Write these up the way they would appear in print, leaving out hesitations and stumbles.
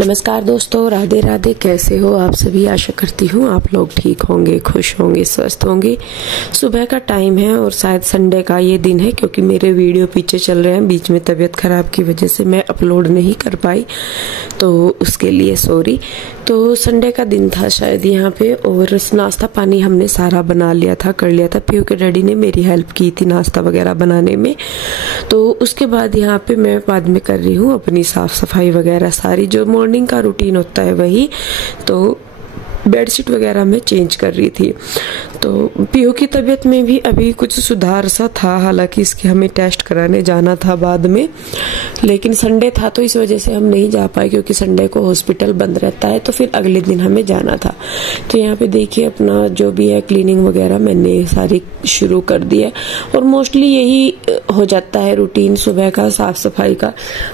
नमस्कार दोस्तों, राधे राधे। कैसे हो आप सभी? आशा करती हूँ आप लोग ठीक होंगे, खुश होंगे, स्वस्थ होंगे। सुबह का टाइम है और शायद संडे का ये दिन है, क्योंकि मेरे वीडियो पीछे चल रहे हैं। बीच में तबीयत खराब की वजह से मैं अपलोड नहीं कर पाई, तो उसके लिए सॉरी। तो संडे का दिन था शायद यहाँ पे, और नाश्ता पानी हमने सारा बना लिया था, कर लिया था। पीयू के डैडी ने मेरी हेल्प की थी नाश्ता वगैरह बनाने में। तो उसके बाद यहाँ पे मैं बाद में कर रही हूँ अपनी साफ सफाई वगैरह सारी, जो मॉर्निंग का रूटीन होता है वही। तो बेडशीट वगैरह में चेंज कर रही थी। तो पीयू की तबीयत में भी अभी कुछ सुधार सा था, हालांकि इसके हमें टेस्ट कराने जाना था बाद में, लेकिन संडे था तो इस वजह से हम नहीं जा पाए, क्योंकि संडे को हॉस्पिटल बंद रहता है। तो फिर अगले दिन हमें जाना था। तो यहाँ पे देखिए अपना जो भी है क्लीनिंग वगैरह मैंने सारी शुरू कर दी है, और मोस्टली यही हो जाता है रूटीन सुबह का, साफ सफाई का।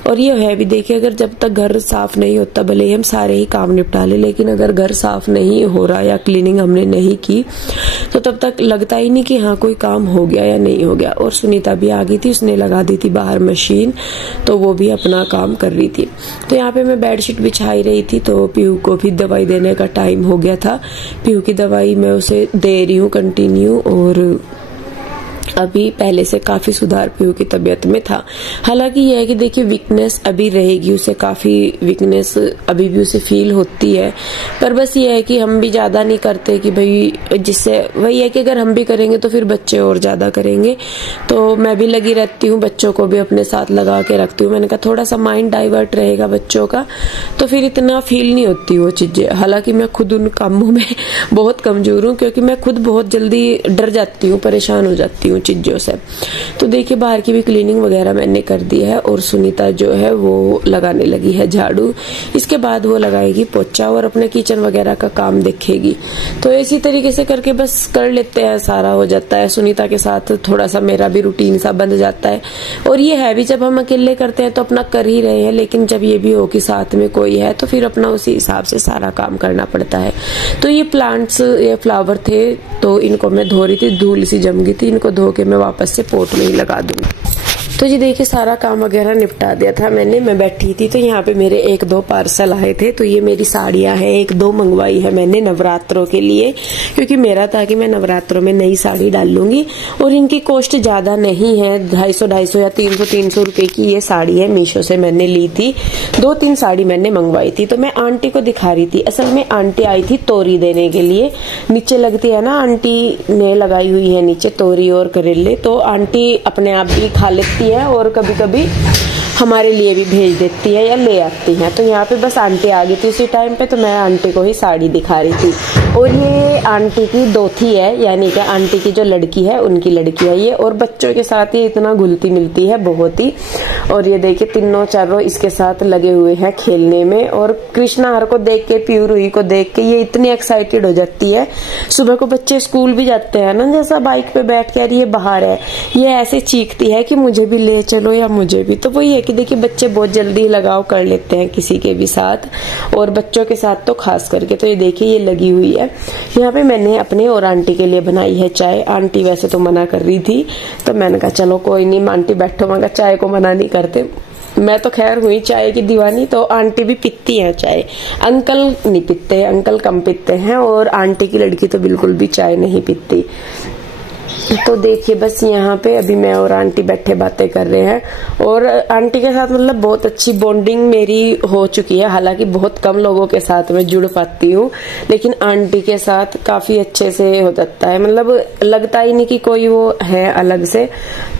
और ये है भी, देखिए अगर जब तक घर साफ नहीं होता, भले ही हम सारे ही काम निपटा ले, लेकिन अगर घर साफ नहीं हो रहा या क्लीनिंग हमने नहीं की, तो तब तक लगता ही नहीं कि हाँ कोई काम हो गया या नहीं हो गया। और सुनीता भी आ गई थी, उसने लगा दी थी बाहर मशीन, तो वो भी अपना काम कर रही थी। तो यहाँ पे मैं बेडशीट बिछाई रही थी, तो पीयू को भी दवाई देने का टाइम हो गया था। पीयू की दवाई मैं उसे दे रही हूँ कंटिन्यू, और अभी पहले से काफी सुधार पीयू की तबीयत में था। हालांकि यह है कि देखिए वीकनेस अभी रहेगी, उसे काफी वीकनेस अभी भी उसे फील होती है। पर बस ये है कि हम भी ज्यादा नहीं करते कि भाई, जिससे वही है कि अगर हम भी करेंगे तो फिर बच्चे और ज्यादा करेंगे। तो मैं भी लगी रहती हूँ, बच्चों को भी अपने साथ लगा के रखती हूँ। मैंने कहा थोड़ा सा माइंड डाइवर्ट रहेगा बच्चों का, तो फिर इतना फील नहीं होती वो चीजें। हालांकि मैं खुद उन कामों में बहुत कमजोर हूँ, क्योंकि मैं खुद बहुत जल्दी डर जाती हूँ, परेशान हो जाती हूँ चीजों से। तो देखिए बाहर की भी क्लीनिंग वगैरह मैंने कर दी है, और सुनीता जो है वो लगाने लगी है झाड़ू। इसके बाद वो लगाएगी पोछा और अपने किचन वगैरह का काम देखेगी। तो इसी तरीके से करके बस कर लेते हैं, सारा हो जाता है। सुनीता के साथ थोड़ा सा मेरा भी रूटीन सा बन जाता है। और ये है भी, जब हम अकेले करते हैं तो अपना कर ही रहे हैं, लेकिन जब ये भी हो कि साथ में कोई है, तो फिर अपना उसी हिसाब से सारा काम करना पड़ता है। तो ये प्लांट्स, ये फ्लावर थे, तो इनको मैं धो रही थी, धूल सी जम गई थी, इनको धो के मैं वापस से पोट में ही लगा दूंगी। तो जी देखिए सारा काम वगैरह निपटा दिया था मैंने। मैं बैठी थी तो यहाँ पे मेरे 1-2 पार्सल आए थे। तो ये मेरी साड़ियां हैं, 1-2 मंगवाई है मैंने नवरात्रों के लिए, क्योंकि मेरा था कि मैं नवरात्रों में नई साड़ी डाल लूंगी। और इनकी कॉस्ट ज्यादा नहीं है, 250 या 300 रुपए की ये साड़ी है। मीशो से मैंने ली थी, 2-3 साड़ी मैंने मंगवाई थी। तो मैं आंटी को दिखा रही थी। असल में आंटी आई थी तोरी देने के लिए, नीचे लगती है ना, आंटी ने लगाई हुई है नीचे तोरी और करेले। तो आंटी अपने आप भी खा लेती है, और कभी कभी हमारे लिए भी भेज देती है या ले आती है। तो यहाँ पे बस आंटी आ गई थी उसी टाइम पे, तो मैं आंटी को ही साड़ी दिखा रही थी। और ये आंटी की दोती है, यानी कि आंटी की जो लड़की है उनकी लड़की है ये, और बच्चों के साथ ये इतना घुलती मिलती है बहुत ही। और ये देखिए तीनों चारों इसके साथ लगे हुए हैं खेलने में। और कृष्णा हर को देख के, प्यू रूही को देख के ये इतनी एक्साइटेड हो जाती है। सुबह को बच्चे स्कूल भी जाते हैं ना, जैसा बाइक पे बैठ के, ये बाहर है, ये ऐसे चीखती है कि मुझे भी ले चलो या मुझे भी। तो वही है कि देखिए बच्चे बहुत जल्दी लगाव कर लेते हैं किसी के भी साथ, और बच्चों के साथ तो खास करके। तो ये देखिए ये लगी हुई है। यहाँ पे मैंने अपने और आंटी के लिए बनाई है चाय। आंटी वैसे तो मना कर रही थी, तो मैंने कहा चलो कोई नहीं, आंटी बैठो, मगर चाय को मना नहीं करते। मैं तो खैर हुई चाय की दीवानी, तो आंटी भी पीती है चाय। अंकल नहीं पीते, अंकल कम पीते हैं, और आंटी की लड़की तो बिल्कुल भी चाय नहीं पीती। तो देखिए बस यहाँ पे अभी मैं और आंटी बैठे बातें कर रहे हैं, और आंटी के साथ मतलब बहुत अच्छी बॉन्डिंग मेरी हो चुकी है। हालांकि बहुत कम लोगों के साथ मैं जुड़ पाती हूँ, लेकिन आंटी के साथ काफी अच्छे से हो जाता है। मतलब लगता ही नहीं कि कोई वो है अलग से।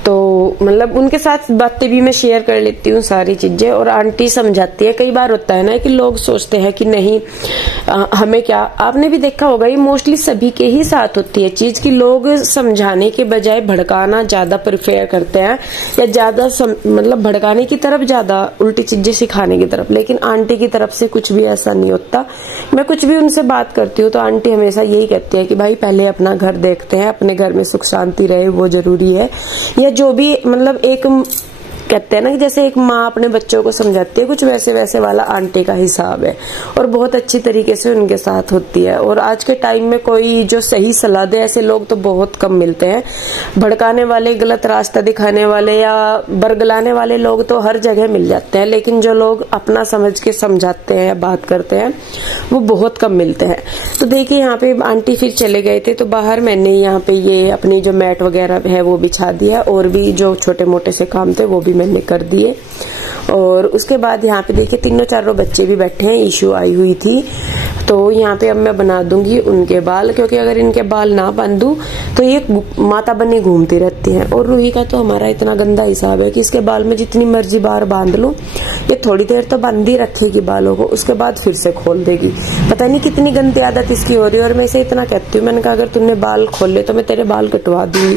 तो मतलब उनके साथ बातें भी मैं शेयर कर लेती हूँ सारी चीजें, और आंटी समझाती है। कई बार होता है ना कि लोग सोचते हैं कि नहीं हमें क्या, आपने भी देखा होगा ये मोस्टली सभी के ही साथ होती है चीज, कि लोग समझाने के बजाय भड़काना ज्यादा प्रेफर करते हैं, या ज्यादा मतलब भड़काने की तरफ, ज्यादा उल्टी चीजें सिखाने की तरफ। लेकिन आंटी की तरफ से कुछ भी ऐसा नहीं होता। मैं कुछ भी उनसे बात करती हूँ तो आंटी हमेशा यही कहती है कि भाई पहले अपना घर देखते हैं, अपने घर में सुख शांति रहे वो जरूरी है। या जो भी मतलब एक कहते हैं ना कि जैसे एक माँ अपने बच्चों को समझाती है, कुछ वैसे वैसे वाला आंटी का हिसाब है और बहुत अच्छी तरीके से उनके साथ होती है। और आज के टाइम में कोई जो सही सलाह दे ऐसे लोग तो बहुत कम मिलते हैं। भड़काने वाले, गलत रास्ता दिखाने वाले या बरगलाने वाले लोग तो हर जगह मिल जाते हैं, लेकिन जो लोग अपना समझ के समझाते हैं, बात करते हैं, वो बहुत कम मिलते हैं। तो देखिए यहाँ पे आंटी फिर चले गए थे, तो बाहर मैंने यहाँ पे ये अपनी जो मैट वगैरह है वो बिछा दिया और भी जो छोटे मोटे से काम थे वो भी मैंने कर दिए। और उसके बाद यहाँ पे देखिए तीनों चारों बच्चे भी बैठे हैं, ईशू आई हुई थी। तो यहाँ पे अब मैं बना दूंगी उनके बाल, क्योंकि अगर इनके बाल ना बांधू तो ये माता बनी घूमती रहती हैं। और रूही का तो हमारा इतना गंदा हिसाब है कि इसके बाल में जितनी मर्जी बार बांध लो, ये थोड़ी देर तो बंद ही रखेगी बालों को, उसके बाद फिर से खोल देगी। पता नहीं कितनी गंदी आदत इसकी हो रही है। और मैं इसे इतना कहती हूँ, मैंने कहा अगर तुमने बाल खोले तो मैं तेरे बाल कटवा दूंगी,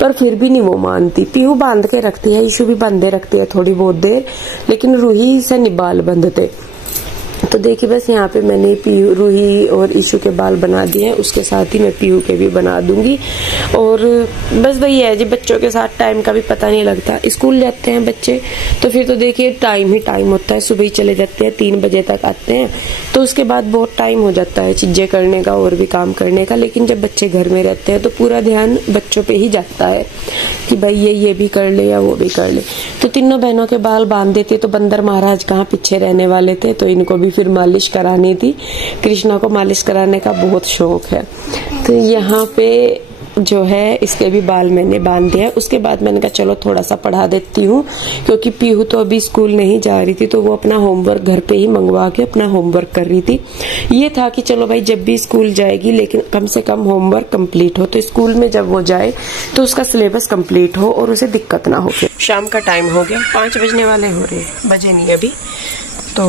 पर फिर भी नहीं वो मानती। पीहू बांध के रखती है, ईशू भी बांधे रखती है थोड़ी बहुत देर, लेकिन रूही से नहीं बाल बंधते। तो देखिए बस यहाँ पे मैंने रूही और ईशू के बाल बना दिए हैं, उसके साथ ही मैं पीहू के भी बना दूंगी। और बस वही है जी, बच्चों के साथ टाइम का भी पता नहीं लगता। स्कूल जाते हैं बच्चे तो फिर तो देखिए टाइम ही टाइम होता है, सुबह ही चले जाते हैं, 3 बजे तक आते हैं, तो उसके बाद बहुत टाइम हो जाता है चीजें करने का और भी काम करने का। लेकिन जब बच्चे घर में रहते हैं तो पूरा ध्यान बच्चों पे ही जाता है कि भाई ये भी कर ले या वो भी कर ले। तो तीनों बहनों के बाल बांध देते तो बंदर महाराज कहाँ पीछे रहने वाले थे, तो इनको भी फिर मालिश करानी थी। कृष्णा को मालिश कराने का बहुत शौक है। तो यहाँ पे जो है इसके भी बाल मैंने बांध दिया। उसके बाद मैंने कहा चलो थोड़ा सा पढ़ा देती हूँ, क्योंकि पीहू तो अभी स्कूल नहीं जा रही थी, तो वो अपना होमवर्क घर पे ही मंगवा के अपना होमवर्क कर रही थी। ये था कि चलो भाई जब भी स्कूल जाएगी लेकिन कम से कम होमवर्क कंप्लीट हो, तो स्कूल में जब वो जाए तो उसका सिलेबस कंप्लीट हो और उसे दिक्कत ना हो। शाम का टाइम हो गया, 5 बजने वाले हो रहे, बजे नहीं अभी। तो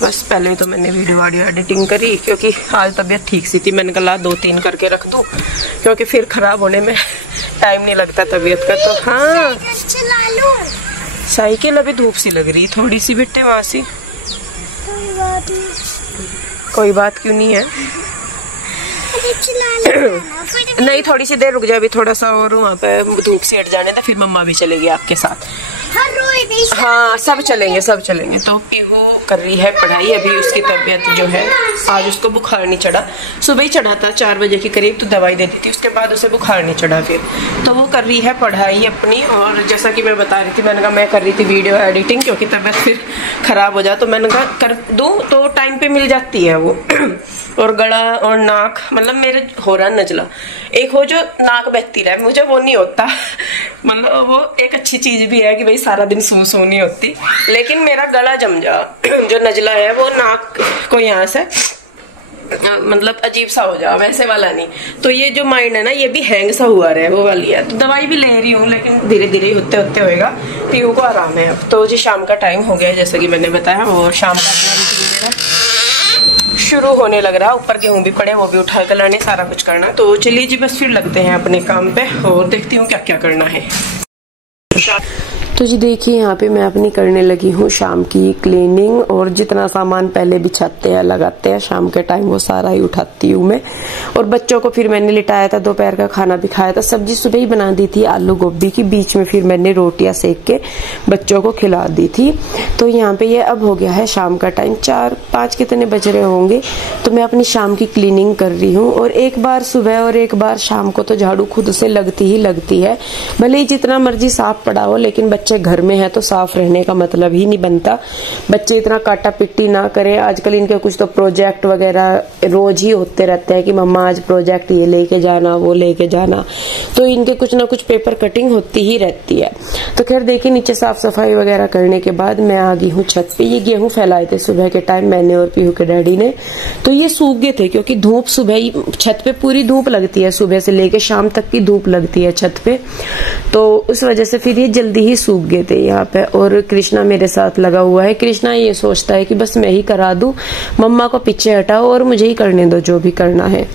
बस पहले तो मैंने वीडियो एडिटिंग करी, क्योंकि आज तबीयत ठीक सी थी। मैंने कहा 2-3 करके रख दूं, क्योंकि फिर खराब होने में टाइम नहीं लगता तबीयत का। तो हाँ साइकिल अभी धूप सी लग रही थोड़ी सी बेटे, वहां सी कोई बात क्यों नहीं है। नहीं थोड़ी सी देर रुक जाए, अभी थोड़ा सा और वहाँ पे धूप सी हट जाने, तो फिर मम्मा भी चलेगी आपके साथ। हाँ सब चलेंगे सब चलेंगे। तो पीहू कर रही है पढ़ाई। अभी उसकी तबीयत जो है, आज उसको बुखार नहीं चढ़ा, सुबह ही चढ़ा था 4 बजे के करीब, तो दवाई दे दी थी, उसके बाद उसे बुखार नहीं चढ़ा फिर। तो वो कर रही है पढ़ाई अपनी। और जैसा कि मैं बता रही थी, मैंने कहा मैं कर रही थी वीडियो एडिटिंग, क्योंकि तबीयत फिर खराब हो जाए, तो मैंने कहा कर दूं तो टाइम पे मिल जाती है वो। और गला और नाक, मतलब मेरे हो रहा नजला, एक हो जो नाक बहती रहे, मुझे वो नहीं होता। मतलब वो एक अच्छी चीज भी है कि भाई सारा दिन सू नहीं होती, लेकिन मेरा गला जम जा, जो नजला है वो नाक को यहाँ से मतलब अजीब सा हो जा, वैसे वाला नहीं। तो ये जो माइंड है ना, ये भी हैंग सा हुआ रहा है, वो वाली है। तो दवाई भी ले रही हूँ, लेकिन धीरे धीरे होते होते होएगा। पीहू को आराम है अब। तो जी शाम का टाइम हो गया है जैसा कि मैंने बताया, और शाम का अपना रूटीन शुरू होने लग रहा है। ऊपर गेहूं भी पड़े, वो भी उठा कर लाने, सारा कुछ करना। तो चलिए जी बस फिर लगते हैं अपने काम पे और देखती हूँ क्या क्या करना है। तो जी देखिए यहाँ पे मैं अपनी करने लगी हूँ शाम की क्लीनिंग, और जितना सामान पहले बिछाते हैं लगाते हैं शाम के टाइम वो सारा ही उठाती हूँ मैं। और बच्चों को फिर मैंने लिटाया था, दोपहर का खाना भी खाया था, सब्जी सुबह ही बना दी थी आलू गोभी की, बीच में फिर मैंने रोटियां सेक के बच्चों को खिला दी थी। तो यहाँ पे ये अब हो गया है शाम का टाइम, 4-5 कितने बज रहे होंगे। तो मैं अपनी शाम की क्लीनिंग कर रही हूँ, और एक बार सुबह और एक बार शाम को तो झाड़ू खुद से लगती ही लगती है। भले ही जितना मर्जी साफ पड़ा हो, लेकिन बच्चे घर में है तो साफ रहने का मतलब ही नहीं बनता। बच्चे इतना काटा पिट्टी ना करें। आजकल इनके कुछ तो प्रोजेक्ट वगैरह रोज ही होते रहते हैं कि मम्मा आज प्रोजेक्ट ये लेके जाना, वो लेके जाना, तो इनके कुछ ना कुछ पेपर कटिंग होती ही रहती है। तो खैर देखिए नीचे साफ सफाई वगैरह करने के बाद मैं आ गई हूँ छत पे। ये गेहूं फैलाए थे सुबह के टाइम मैंने और पीहू के डैडी ने, तो ये सूख गए थे, क्योंकि धूप सुबह ही छत पे पूरी धूप लगती है, सुबह से लेके शाम तक की धूप लगती है छत पे, तो उस वजह से फिर ये जल्दी ही सूख गए थे यहाँ पे। और कृष्णा मेरे साथ लगा हुआ है। कृष्णा ये सोचता है कि बस मैं ही करा दूं, मम्मा को पीछे हटाओ और मुझे ही करने दो जो भी करना है।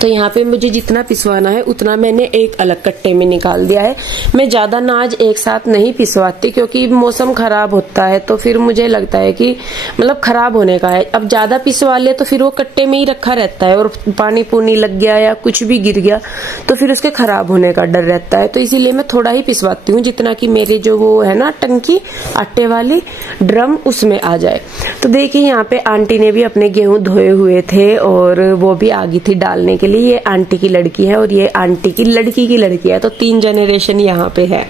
तो यहाँ पे मुझे जितना पिसवाना है उतना मैंने एक अलग कट्टे में निकाल दिया है। मैं ज्यादा अनाज एक साथ नहीं पिसवाती क्योंकि मौसम खराब होता है तो फिर मुझे लगता है कि मतलब खराब होने का है। अब ज्यादा पिसवा लिया तो फिर वो कट्टे में ही रखा रहता है और पानी पूनी लग गया या कुछ भी गिर गया तो फिर उसके खराब होने का डर रहता है। तो इसीलिए मैं थोड़ा ही पिसवाती हूँ, जितना कि मेरे जो वो है ना टंकी आटे वाली ड्रम उसमें आ जाए। तो देखिए यहाँ पे आंटी ने भी अपने गेहूं धोए हुए थे और वो भी आ गई थी डालने के लिए। ये आंटी की लड़की है और ये आंटी की लड़की की लड़की है, तो 3 जनरेशन यहाँ पे है।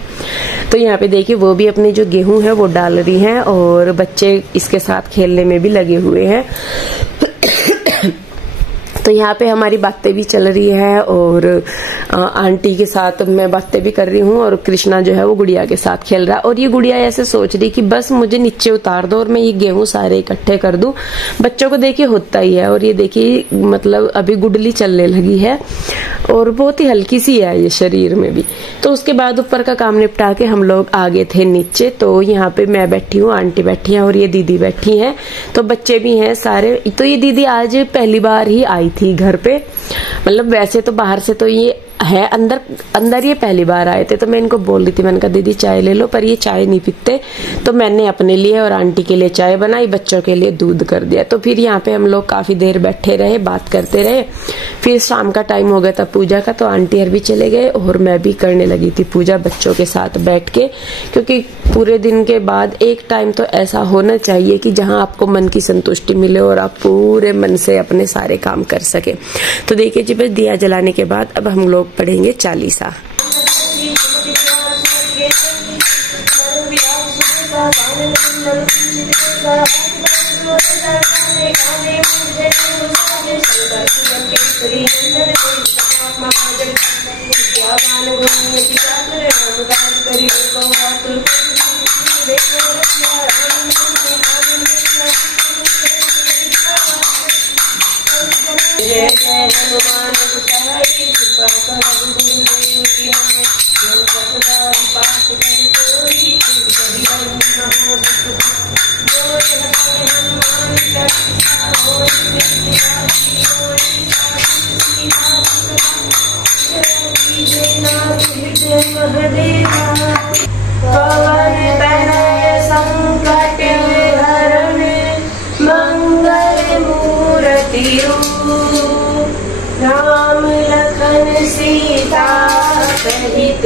तो यहाँ पे देखिए वो भी अपने जो गेहूं है वो डाल रही हैं और बच्चे इसके साथ खेलने में भी लगे हुए हैं। तो यहाँ पे हमारी बातें भी चल रही है और आंटी के साथ मैं बातें भी कर रही हूँ और कृष्णा जो है वो गुड़िया के साथ खेल रहा है। और ये गुड़िया ऐसे सोच रही कि बस मुझे नीचे उतार दो और मैं ये गेहूं सारे इकट्ठे कर दूं। बच्चों को देखिए होता ही है। और ये देखिए मतलब अभी गुडली चलने लगी है और बहुत ही हल्की सी है ये शरीर में भी। तो उसके बाद ऊपर का काम निपटा के हम लोग आ गए थे नीचे। तो यहाँ पे मैं बैठी हूँ, आंटी बैठी है और ये दीदी बैठी है, तो बच्चे भी हैं सारे। तो ये दीदी आज पहली बार ही आई थी घर पे, मतलब वैसे तो बाहर से तो ये है, अंदर ये पहली बार आए थे। तो मैं इनको बोल रही थी, मैंने कहा दीदी चाय ले लो, पर ये चाय नहीं पीते। तो मैंने अपने लिए और आंटी के लिए चाय बनाई, बच्चों के लिए दूध कर दिया। तो फिर यहाँ पे हम लोग काफी देर बैठे रहे, बात करते रहे। फिर शाम का टाइम हो गया था पूजा का, तो आंटी और भी चले गए और मैं भी करने लगी थी पूजा बच्चों के साथ बैठ के, क्योंकि पूरे दिन के बाद एक टाइम तो ऐसा होना चाहिए कि जहाँ आपको मन की संतुष्टि मिले और आप पूरे मन से अपने सारे काम कर सके। तो देखिए जी, बस दिया जलाने के बाद अब हम लोग पढ़ेंगे चालीसा। जय जय हनुमान गोसाई कृपा करहु गुरुदेव की नाम। जो सतदा पाठ करि कोई करि बंधु सुख। जो हनुमान चालीसा होय सिद्धि होय जय नाथ हृदय महदेवा। पवन तनय संकट हरण मंगल मूर्ति राम लखन सीता सहित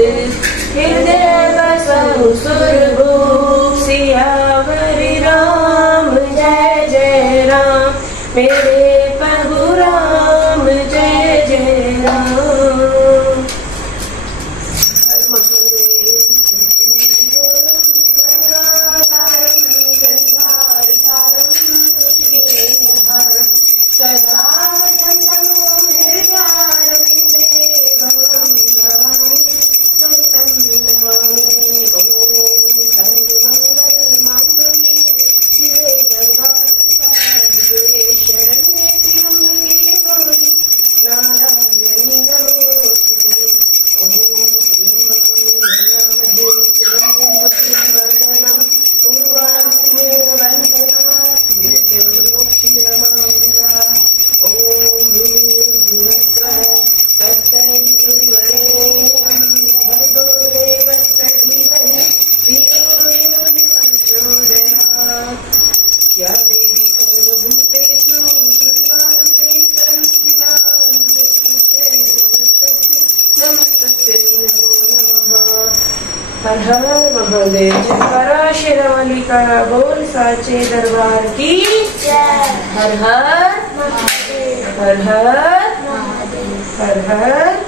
हृदय बसहु सुरभूप। सियावर राम जय जय राम, मेरे प्रभु राम जय जय राम। सदा या देवी सर्वभूतेषु नमस्तस्यै नमो नमः। हर हर महादेव। जय पराशरवली का बोल साचे दरबार की जय। हर हर महादेव, हर हर महादेव, हर हर